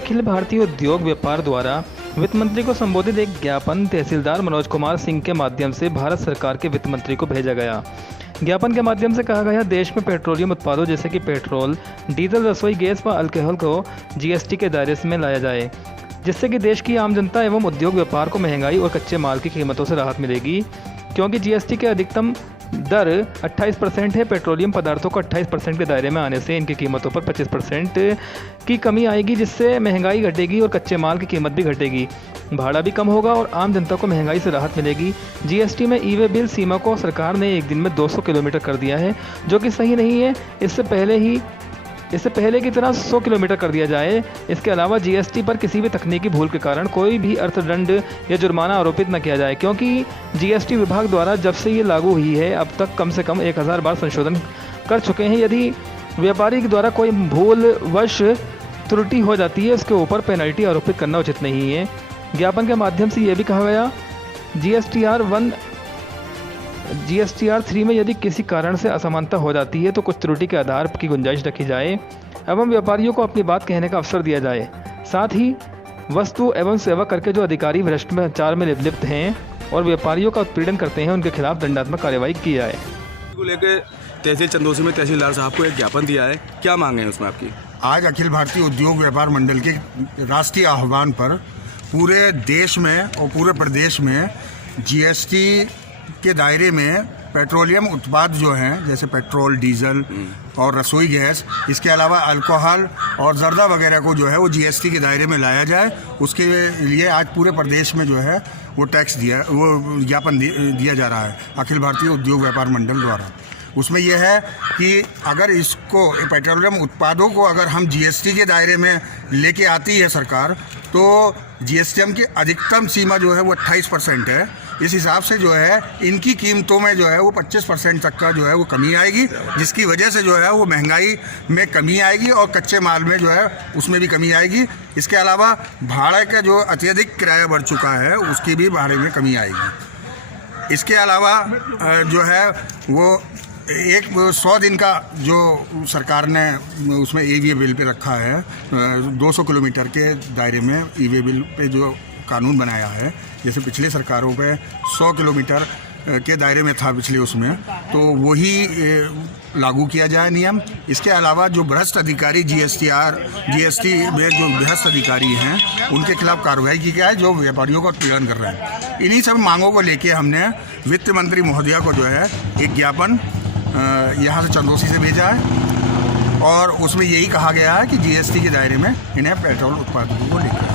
अखिल भारतीय उद्योग व्यापार द्वारा वित्त मंत्री को संबोधित एक ज्ञापन तहसीलदार मनोज कुमार सिंह के माध्यम से भारत सरकार के वित्त मंत्री को भेजा गया। ज्ञापन के माध्यम से कहा गया, देश में पेट्रोलियम उत्पादों जैसे कि पेट्रोल, डीजल, रसोई गैस व अल्कोहल को जीएसटी के दायरे में लाया जाए, जिससे कि देश की आम जनता एवं उद्योग व्यापार को महंगाई और कच्चे माल की कीमतों से राहत मिलेगी। क्योंकि जीएसटी के अधिकतम दर 28% है। पेट्रोलियम पदार्थों को 28% के दायरे में आने से इनकी कीमतों पर 25% की कमी आएगी, जिससे महंगाई घटेगी और कच्चे माल की कीमत भी घटेगी, भाड़ा भी कम होगा और आम जनता को महंगाई से राहत मिलेगी। जीएसटी में ई वे बिल सीमा को सरकार ने एक दिन में 200 किलोमीटर कर दिया है, जो कि सही नहीं है। इससे पहले की तरह 100 किलोमीटर कर दिया जाए। इसके अलावा जीएसटी पर किसी भी तकनीकी भूल के कारण कोई भी अर्थदंड या जुर्माना आरोपित न किया जाए, क्योंकि जीएसटी विभाग द्वारा जब से ये लागू हुई है अब तक कम से कम 1000 बार संशोधन कर चुके हैं। यदि व्यापारी के द्वारा कोई भूलवश त्रुटि हो जाती है, उसके ऊपर पेनल्टी आरोपित करना उचित नहीं है। ज्ञापन के माध्यम से ये भी कहा गया, जीएसटीआर 3 में यदि किसी कारण से असमानता हो जाती है तो कुछ त्रुटि के आधार की गुंजाइश रखी जाए एवं व्यापारियों को अपनी बात कहने का अवसर दिया जाए। साथ ही वस्तु एवं सेवा कर के जो अधिकारी भ्रष्टाचार में लिप्त हैं और व्यापारियों का उत्पीड़न करते हैं, उनके खिलाफ दंडात्मक कार्रवाई की जाए। को लेकर तहसील चंदोसी में तहसीलदार साहब को एक ज्ञापन दिया है, क्या मांगे हैं उसमें आपकी? आज अखिल भारतीय उद्योग व्यापार मंडल के राष्ट्रीय आह्वान पर पूरे देश में और पूरे प्रदेश में जीएसटी के दायरे में पेट्रोलियम उत्पाद जो हैं, जैसे पेट्रोल, डीजल और रसोई गैस, इसके अलावा अल्कोहल और जर्दा वगैरह को जो है वो जीएसटी के दायरे में लाया जाए, उसके लिए आज पूरे प्रदेश में जो है वो ज्ञापन दिया जा रहा है अखिल भारतीय उद्योग व्यापार मंडल द्वारा। उसमें यह है कि अगर इसको पेट्रोलियम उत्पादों को अगर हम जीएसटी के दायरे में लेके आती है सरकार, तो जीएसटी की अधिकतम सीमा जो है वो 28% है। इस हिसाब से जो है इनकी कीमतों में जो है वो 25% तक का जो है वो कमी आएगी, जिसकी वजह से जो है वो महंगाई में कमी आएगी और कच्चे माल में जो है उसमें भी कमी आएगी। इसके अलावा भाड़े का जो अत्यधिक किराया बढ़ चुका है उसकी भी भाड़े में कमी आएगी। इसके अलावा जो है वो 100 दिन का जो सरकार ने उसमें ई वे बिल पे रखा है, 200 किलोमीटर के दायरे में ई वे बिल पे जो कानून बनाया है, जैसे पिछले सरकारों पे 100 किलोमीटर के दायरे में था पिछले उसमें, तो वही लागू किया जाए नियम। इसके अलावा जो भ्रष्ट अधिकारी जीएसटी में जो भ्रष्ट अधिकारी हैं उनके खिलाफ कार्रवाई की जाए जो व्यापारियों का उत्पीड़न कर रहे हैं। इन्हीं सब मांगों को लेके हमने वित्त मंत्री महोदया को जो है एक ज्ञापन यहाँ से चंदोसी से भेजा है और उसमें यही कहा गया है कि जीएसटी के दायरे में इन्हें पेट्रोल उत्पादों को लेकर